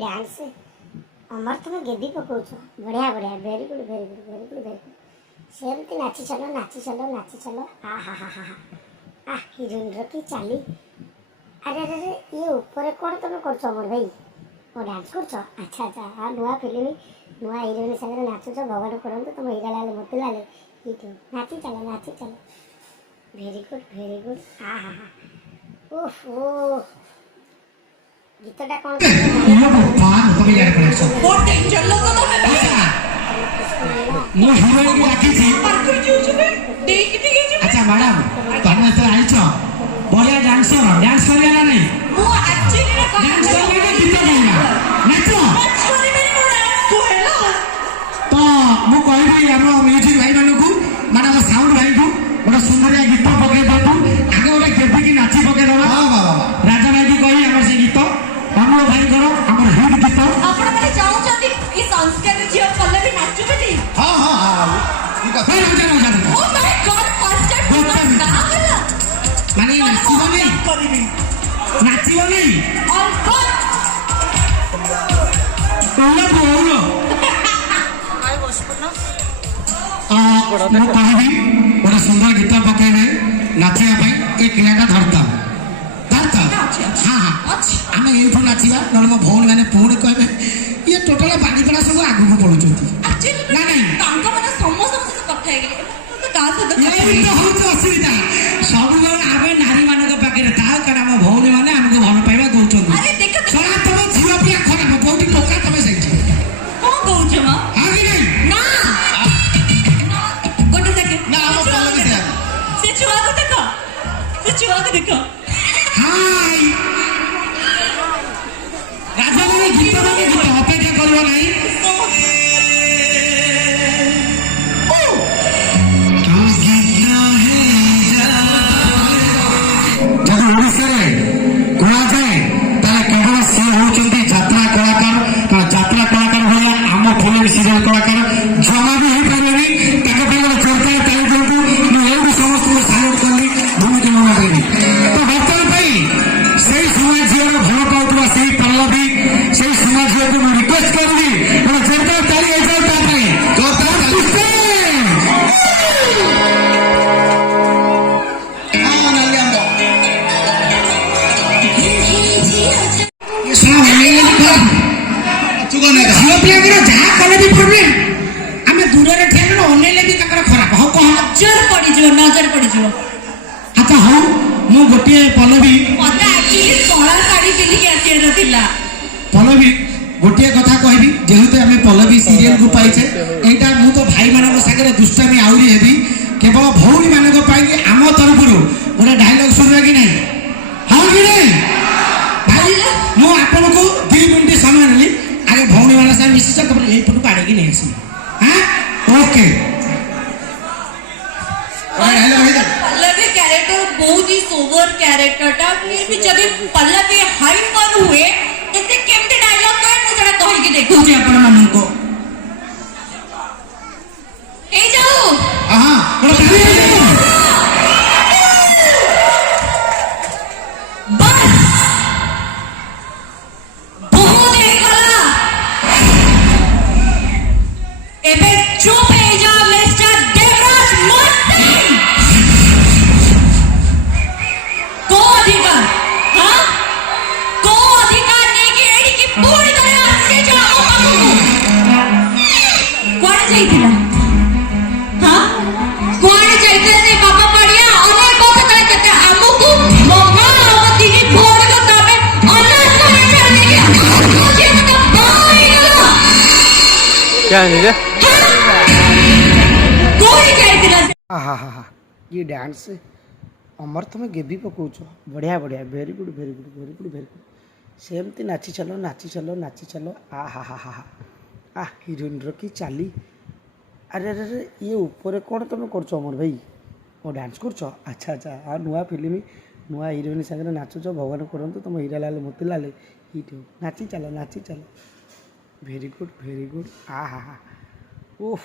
dance अमर तुम गेदी पकाउछ बढ़िया बढ़िया very good very good very good very good सेमती नाची चलो नाची चलो नाची चलो आ हा हा हा आ हिरोइन की चाली अरे अरे ये ऊपर कौन तुम कर अमर भाई वो डांस कर अच्छा अच्छा हाँ नुआ फिल्म नुआ हिरोइन सागर नाचुच भगवान करते तुम हीरा लाल मोतीलाल ये नाची चलो वेरी गुड आ हा हा ओहो गीतटा कौन তুমি यार करছো बहुत डेंजर लोग तो मैं मो हिरोइन राखी थी पर कोई जो देख के अच्छा मैडम तुम तो आइछो बढ़िया डांसर डांस करिया ना नहीं वो एक्चुअली ना डांस करिया ना गीत गाइया नाचो एक्चुअली मेरी डांस को है ना तो मु कहबी हम म्यूजिक भाई मानू को माने हम साउंड भाई को बड़ा सुंदर गीत पके दबु आगे ओटा केबी की नाची पके दबा हां बाबा राजा भाई को कही हमर से गीत हम भाई करो हमर हिट गीत आपण माने जाऊ जदी ई संस्कार जियो कले भी नाचु बेटी हां हां हां ठीक है राजा oh my god first time ना होला माने नाचिबो नहीं नाचिबो नहीं ऑल गॉड बोलो बोलो आई वाज ना मैं कहबी बड़ा सुंदर गीत पकेबे नाचिया पे ए क्रियाटा धरता हाँ हाँ आम ये नाचा ना मो भौणी मैंने पुणी कहे ये टोटाल बाड़ीपड़ा सब आग को पड़ुंट ना असुविधा सब आम नारी मान पाखे था कारण आम भौणी मैंने आमको भल पाइबा दौरान छड़ा तुम झील पिया खराब बहुत टोका तुम से देखो हाय राजा भाई गीत गाने गीत अपेक्षा करबो नहीं जब ओडिसा रे कोआ जाए ताले केवल से होचंती यात्रा कलाकार होला आम फिल्म सीरियल कलाकार जमा भी हो पारेनी ताके पहले चर्चा ताई जोंतु मैं एउ समस्त को सपोर्ट करली भूमिका मन करली तो वर्तमान भाई सही समाज जीवन भल पाउतबा सही पल्लवी सही समाज जीवन को रिक्वेस्ट करबी और चर्चा ताली हो जाओ ता भाई नजर पड़ी अच्छा हाँ मु गोटे पल्लवी पल्लवी गोटे कथा कहबी जेहेतु आम पल्लवी सीरियल को पाइचे एटा मु तो भाई मान सागर दुष्टामी आहरी हेबी केवल भौणी मान आम तरफ गोटे डायलॉग शुणवा कि नहीं हाँ कि नहीं भाई मु आपन को 2 मिनिट समय नेली आगे भौणी मान साथ मिसी यही पटू आड़े की नहीं आसी हाँ ओके पल्लवी कैरेक्टर बहुत ही सोबर कैरेक्टर टा फिर भी जब पल्लवी हाई मन हुए एते केमते डायलॉग कहे मु जरा कहि के देखो जे अपन मन को ए जाओ हां बस बहुत ही गला एबे चुप हे जा मिस्टर देवराज मोती को अधिकार हाँ को अधिकार नहीं कि एडी की पूरी तरह से जाओ कौन जाइतिला हाँ कौन जाइतिला से बाबा पड़िया अनेक बात करे कहते हमको मौका आवती की फोड़ को तबे अनाथ करे चलने के मुझे तो भाई गला क्या है ये कोई जाइतिला हाँ हाँ हाँ ये डांस अमर तुम गेबी पकाउछ बढ़िया बढ़िया very good very good very good very good सेमती नाची चलो नाची चलो नाची चलो आ हा हा हा आ हिरोइन की चाली अरे अरे अरे ये ऊपर कौन तुम कर अमर भाई ओ डांस कर अच्छा अच्छा हाँ नुआ फिल्म नुआ हिरोइन सागर नाचुच भगवान करतु तुम हीरा लाल मोतीलाल हिट हो नाची चलो भेरी गुड आ हा हा ओह